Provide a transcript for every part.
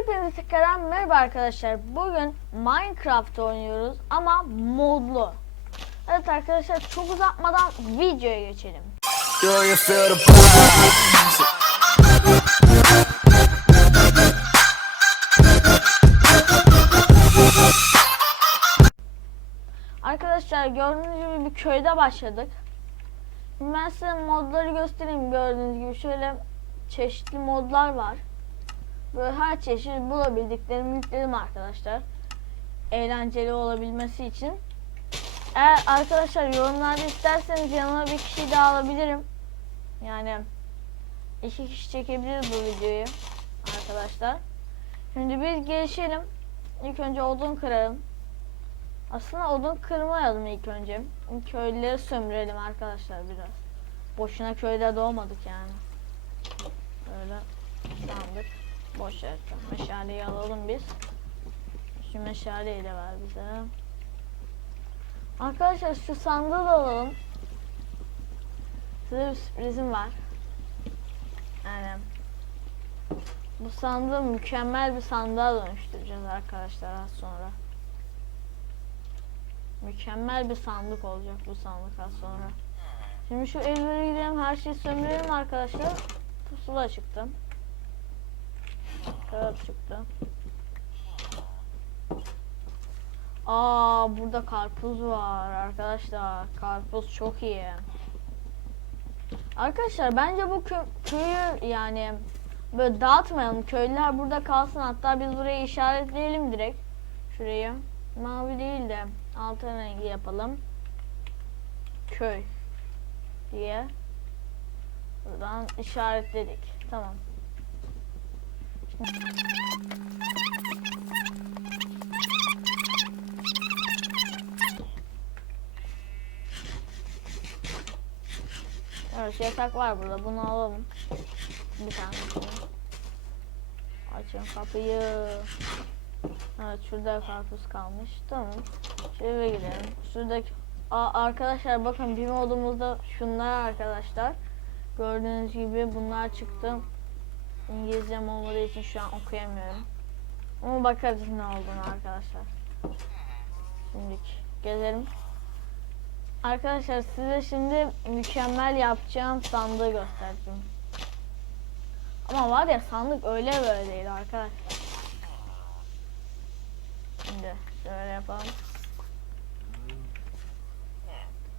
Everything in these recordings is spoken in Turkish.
Hepinize tekrardan merhaba arkadaşlar. Bugün Minecraft oynuyoruz ama modlu. Evet arkadaşlar çok uzatmadan videoya geçelim. Arkadaşlar gördüğünüz gibi bir köyde başladık. Ben size modları göstereyim gördüğünüz gibi şöyle çeşitli modlar var. Böyle her çeşit bulabildiklerimi yükledim arkadaşlar. Eğlenceli olabilmesi için. Eğer arkadaşlar yorumlarda isterseniz yanıma bir kişi daha alabilirim. Yani iki kişi çekebiliriz bu videoyu arkadaşlar. Şimdi biz gelişelim. İlk önce odun kıralım. Aslında odun kırmayalım ilk önce. Köylüleri sömürelim arkadaşlar biraz. Boşuna köyde doğmadık yani. Böyle sandık. Boş ver. Meşaleyi alalım biz. Şu meşaleyi de ver bize. Arkadaşlar şu sandığı da alalım. Size bir sürprizim var. Yani bu sandığı mükemmel bir sandığa dönüştüreceğiz arkadaşlar az sonra. Mükemmel bir sandık olacak bu sandık az sonra. Şimdi şu evlere gidelim her şeyi sömürelim arkadaşlar. Pusula çıktı. Kağıt çıktı. Aa burada karpuz var arkadaşlar. Karpuz çok iyi. Arkadaşlar bence bu kö köyü yani böyle dağıtmayalım. Köylüler burada kalsın. Hatta biz burayı işaretleyelim direkt. Şurayı. Mavi değil de altın rengi yapalım. Köy diye. Buradan işaretledik. Tamam. Evet yatak var burada. Bunu alalım. Bir tanesini. Açın kapıyı. Evet şurada karpuz kalmış. Tamam. Şu eve gidelim. Şuradaki Aa, arkadaşlar bakın bir modumuzda şunlar arkadaşlar. Gördüğünüz gibi bunlar çıktı. İngilizcem olmadığı için şu an okuyamıyorum. Ama bakarız ne olduğunu arkadaşlar. Şimdi gezelim. Arkadaşlar size şimdi mükemmel yapacağım sandığı göstereceğim. Ama var ya sandık öyle böyle değil arkadaşlar. Şimdi şöyle yapalım.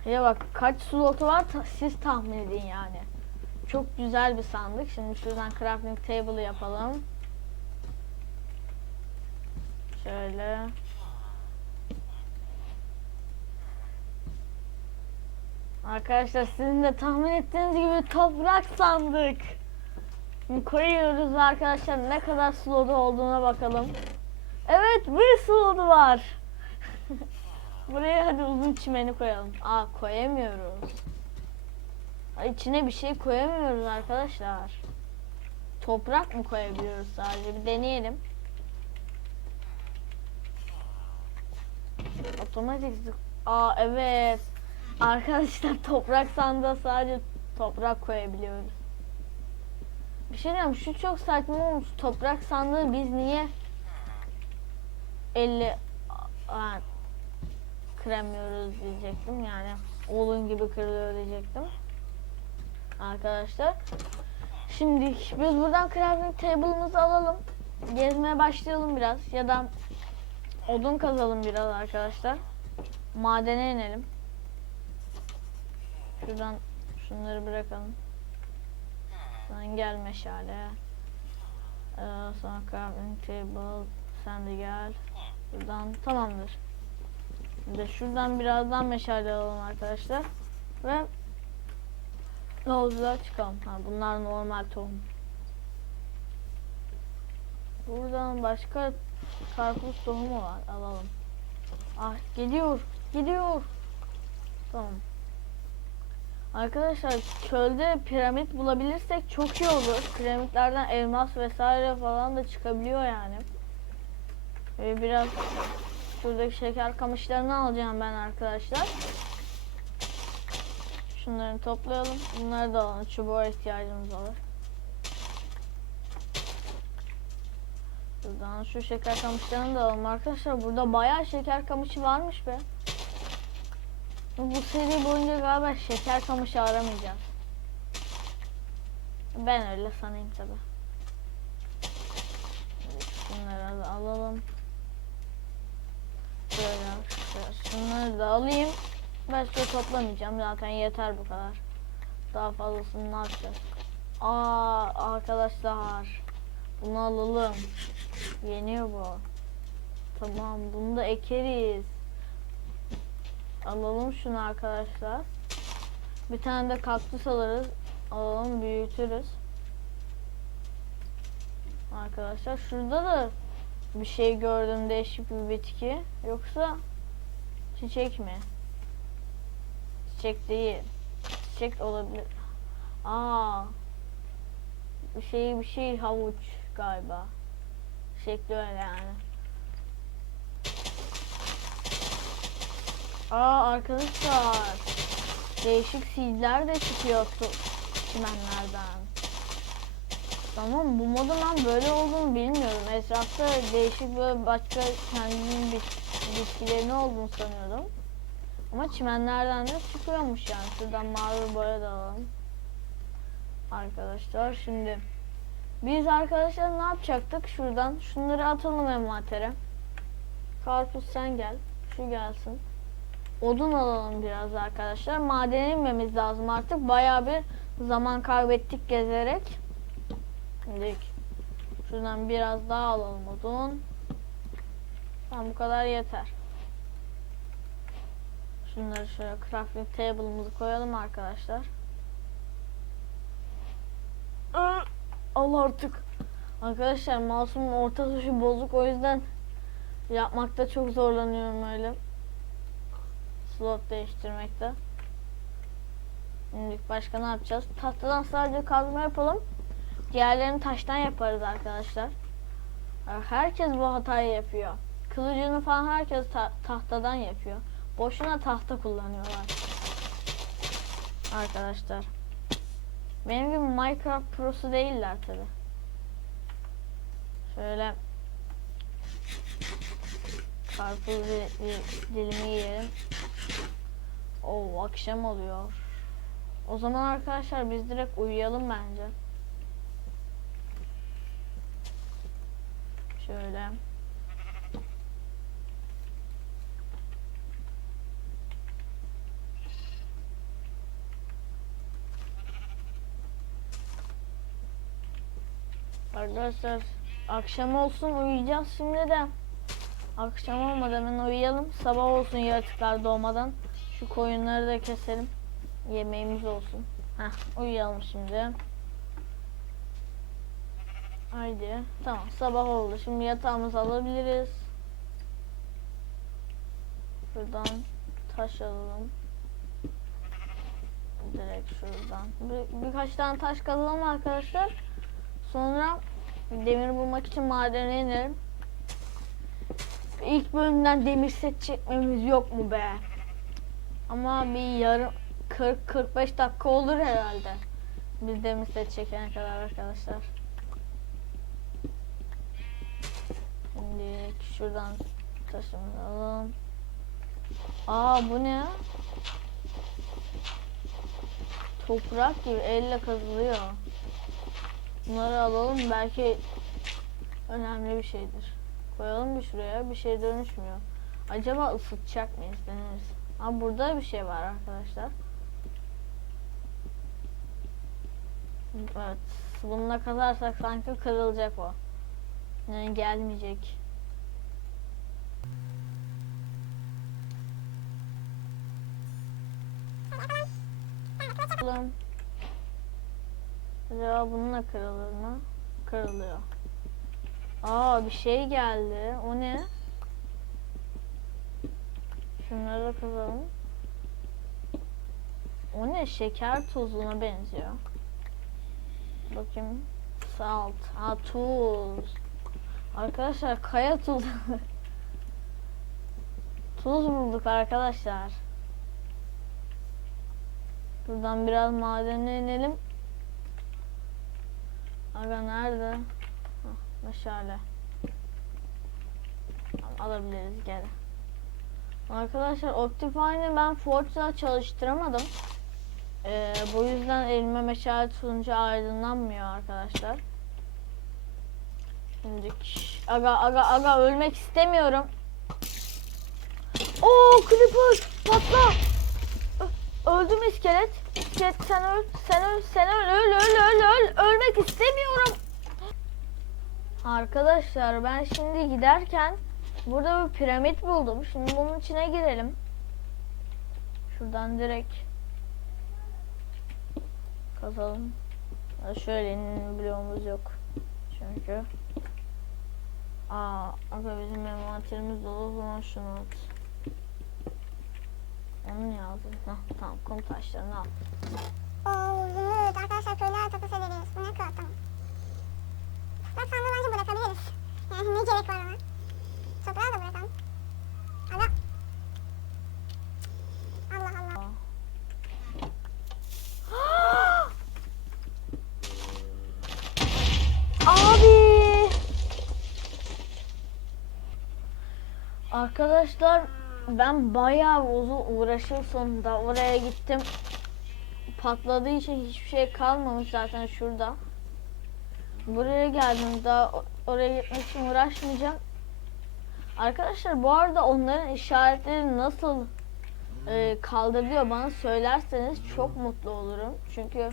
Ya bak kaç slotu var ta- siz tahmin edin yani. Çok güzel bir sandık. Şimdi şuradan crafting table yapalım. Şöyle. Arkadaşlar sizin de tahmin ettiğiniz gibi toprak sandık. Koyuyoruz arkadaşlar ne kadar slotu olduğuna bakalım. Evet bir slotu var. Buraya hadi uzun çimeni koyalım. Aa koyamıyoruz. İçine bir şey koyamıyoruz arkadaşlar. Toprak mı koyabiliyoruz sadece? Bir deneyelim. Otomatik Aa evet. Arkadaşlar toprak sandığa sadece toprak koyabiliyoruz. Bir şey diyeyim şu çok saçma olmuş. Toprak sandığı biz niye 50 Aa, kıramıyoruz diyecektim yani olun gibi kırılıyor diyecektim arkadaşlar. Şimdi biz buradan crafting table'ımızı alalım. Gezmeye başlayalım biraz ya da odun kazalım biraz arkadaşlar. Madene inelim. Şuradan şunları bırakalım. Sen gel meşale ee, sonra crafting table sen de gel. Buradan tamamdır. De şuradan birazdan meşale alalım arkadaşlar. Ve yolculuğa çıkalım. Ha, bunlar normal tohum. Buradan başka karpuz tohumu var. Alalım. Ah geliyor. Geliyor. Tamam. Arkadaşlar çölde piramit bulabilirsek çok iyi olur. Piramitlerden elmas vesaire falan da çıkabiliyor yani. Ve biraz Şuradaki şeker kamışlarını alacağım ben arkadaşlar. Şunları toplayalım. Bunları da alalım. Çubuğa ihtiyacımız olur. Buradan şu şeker kamışlarını da alalım arkadaşlar. Burada bayağı şeker kamışı varmış be. Bu seri boyunca galiba şeker kamışı aramayacağız. Ben öyle sanayım tabi. Şunları da alalım. Böyle şunları da alayım. Başka toplamayacağım zaten yeter bu kadar. Daha fazlasını ne yapacağız? Aa arkadaşlar. Bunu alalım. Yeniyor bu. Tamam bunu da ekeriz. Alalım şunu arkadaşlar. Bir tane de kaktüs alırız. Alalım büyütürüz. Arkadaşlar şurada da bir şey gördüm değişik bir bitki. Yoksa çiçek mi? Çiçek değil. Çiçek olabilir. Aa. Bir şey bir şey havuç galiba. Şekli öyle yani. Aa arkadaşlar. Değişik sizler de çıkıyor çimenlerden. Tamam bu modun ben böyle olduğunu bilmiyorum. Etrafta değişik böyle başka kendinin bit- bitkilerini olduğunu sanıyordum. Ama çimenlerden de çıkıyormuş yani. Şuradan mavi boya da alalım. Arkadaşlar şimdi biz arkadaşlar ne yapacaktık? Şuradan şunları atalım envantere. Karpuz sen gel. Şu gelsin. Odun alalım biraz arkadaşlar. Madene inmemiz lazım artık. Bayağı bir zaman kaybettik gezerek. Şimdi şuradan biraz daha alalım odun. Tamam bu kadar yeter. Şunları şöyle crafting table'ımızı koyalım arkadaşlar. Al artık. Arkadaşlar mouse'umun orta tuşu bozuk o yüzden yapmakta çok zorlanıyorum öyle. Slot değiştirmekte. Şimdi başka ne yapacağız? Tahtadan sadece kazma yapalım. Diğerlerini taştan yaparız arkadaşlar. Herkes bu hatayı yapıyor. Kılıcını falan herkes ta- tahtadan yapıyor. Boşuna tahta kullanıyorlar. Arkadaşlar. Benim gibi Minecraft prosu değiller tabi. Şöyle karpuz di- di- dilimi yiyelim. Oo akşam oluyor. O zaman arkadaşlar biz direkt uyuyalım bence. Şöyle. Arkadaşlar akşam olsun uyuyacağız şimdi de. Akşam olmadan hemen uyuyalım. Sabah olsun yaratıklar doğmadan. Şu koyunları da keselim. Yemeğimiz olsun. Heh, uyuyalım şimdi. Haydi. Tamam sabah oldu. Şimdi yatağımızı alabiliriz. Şuradan taş alalım. Direkt şuradan. Bir, birkaç tane taş kazalım arkadaşlar. Sonra demir bulmak için madene inelim. İlk bölümden demir set çekmemiz yok mu be? Ama bir yarım 40-45 dakika olur herhalde. Biz demir set çekene kadar arkadaşlar. Şimdi şuradan taşımızı alalım. Aa bu ne? Toprak gibi elle kazılıyor. Bunları alalım belki önemli bir şeydir. Koyalım bir şuraya bir şey dönüşmüyor. Acaba ısıtacak mıyız deneriz. Ha burada bir şey var arkadaşlar. Evet. Bununla kazarsak sanki kırılacak o. Yani gelmeyecek. Bakalım. Acaba bununla kırılır mı? Kırılıyor. Aa bir şey geldi. O ne? Şunları da kazalım. O ne? Şeker tozuna benziyor. Bakayım. Salt. Ha tuz. Arkadaşlar kaya tuz. tuz bulduk arkadaşlar. Buradan biraz madene inelim. Aga nerede? Hah, meşale. alabiliriz geri. Arkadaşlar Optifine'ı ben Forza çalıştıramadım. Ee, bu yüzden elime meşale tutunca aydınlanmıyor arkadaşlar. Şimdi aga aga aga ölmek istemiyorum. Oo Creeper patla. Öldüm iskelet. İskelet sen öl, sen öl, sen öl, öl, öl, öl, öl. Ölmek istemiyorum. Arkadaşlar ben şimdi giderken burada bir piramit buldum. Şimdi bunun içine girelim. Şuradan direkt kazalım. Şöyle bloğumuz yok. Çünkü Aa, aga bizim envanterimiz dolu o zaman şunu at. Onu niye aldın? Hah, tamam kum taşlarını al. Oo zümrüt arkadaşlar köylüler takas ederiz. Bu ne kadar tamam. Bak sandığı bence bırakabiliriz. Yani ne gerek var ona. Toprağı da bırakalım. Allah. Allah Allah. Abi. Arkadaşlar ben bayağı uzun uğraşım sonunda oraya gittim. Patladığı için hiçbir şey kalmamış zaten şurada. Buraya geldim daha oraya gitmek için uğraşmayacağım. Arkadaşlar bu arada onların işaretleri nasıl e, kaldırılıyor bana söylerseniz çok mutlu olurum. Çünkü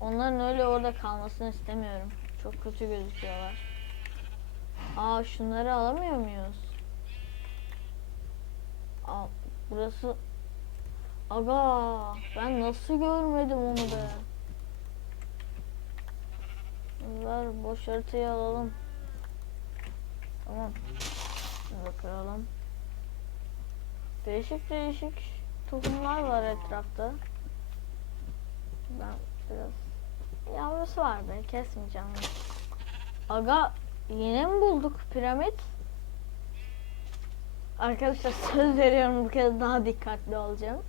onların öyle orada kalmasını istemiyorum. Çok kötü gözüküyorlar. Aa şunları alamıyor muyuz? Burası Aga ben nasıl görmedim onu be. Ver boş haritayı alalım. Tamam. Kıralım. Değişik değişik tohumlar var etrafta. Ben biraz Yavrusu var be kesmeyeceğim. Aga yine mi bulduk piramit? Arkadaşlar söz veriyorum bu kez daha dikkatli olacağım.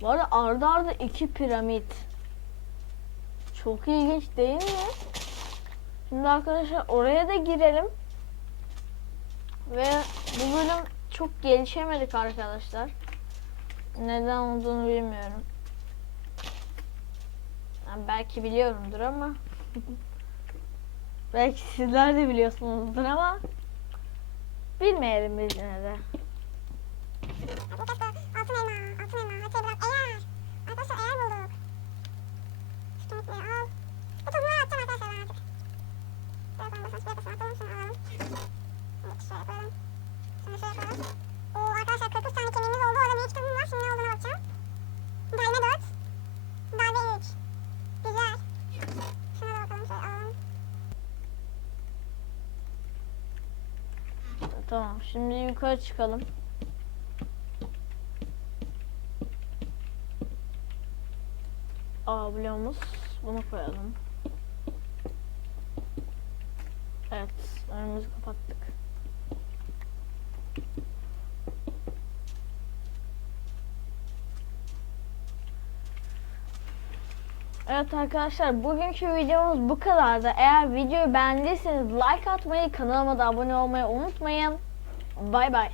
Bu arada arda arda iki piramit. Çok ilginç değil mi? Şimdi arkadaşlar oraya da girelim. Ve bu bölüm çok gelişemedik arkadaşlar. Neden olduğunu bilmiyorum. Yani belki biliyorumdur ama belki sizler de biliyorsunuzdur ama bilmeyelim biz yine de. Bu dakika altın elma. Altın elma. Haritayı bırak. Eğer. Arkadaşlar eğer bulduk. Şu tohumları al. Bu tohumları atacağım arkadaşlar ben artık. Şöyle yapalım. Basın şuraya basın. Atalım şunu alalım. Evet şöyle yapalım. Şunu şöyle yapalım. Oo arkadaşlar 43 tane kemiğimiz oldu. Orada bir iki tohum var. Şimdi ne olduğuna bakacağım. Dalma 4. Dalma 3. Güzel. Şuna da bakalım. Şöyle alalım. Tamam şimdi yukarı çıkalım. Aa bloğumuz. Bunu koyalım. Evet önümüzü kapattık. Evet arkadaşlar bugünkü videomuz bu kadardı. Eğer videoyu beğendiyseniz like atmayı, kanalıma da abone olmayı unutmayın. Bye bye.